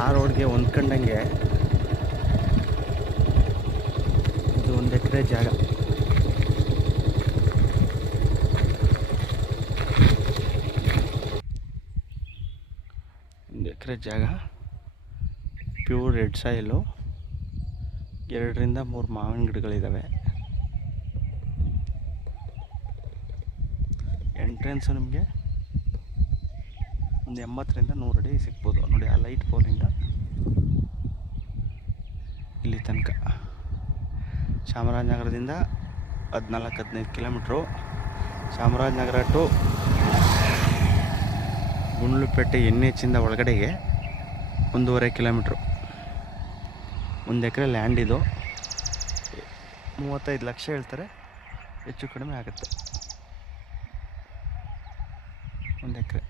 ಟಾರ್ ರೋಡ್ಗೆ ಹೊಂದ್ಕೊಂಡಂಗೆ ಇದು 1 ಎಕರೆ ಜಾಗ. ಜಾಗ ಪ್ಯೂರ್ ರೆಡ್ ಸಾಯಿಲು. 2 ರಿಂದ 3 ಮಾವಿನ ಗಿಡಗಳಿದ್ದಾವೆ. ಎಂಟ್ರೆನ್ಸು ನಿಮಗೆ ಒಂದು 80 ರಿಂದ 100 ಅಡಿ ಸಿಗ್ಬೋದು ನೋಡಿ. ಆ ಲೈಟ್ ಪೋಲಿಂದ ಇಲ್ಲಿ ತನಕ ಚಾಮರಾಜನಗರದಿಂದ 14-15 kilometre. Chamarajanagar to Gundlupet NH ಇಂದ ಒಳಗಡೆಗೆ 1.5 ಕಿಲೋಮೀಟ್ರು. 1 ಎಕರೆ ಲ್ಯಾಂಡ್ ಇದು. 35 ಲಕ್ಷ ಹೇಳ್ತಾರೆ, ಹೆಚ್ಚು ಕಡಿಮೆ ಆಗುತ್ತೆ. 1 ಎಕರೆ.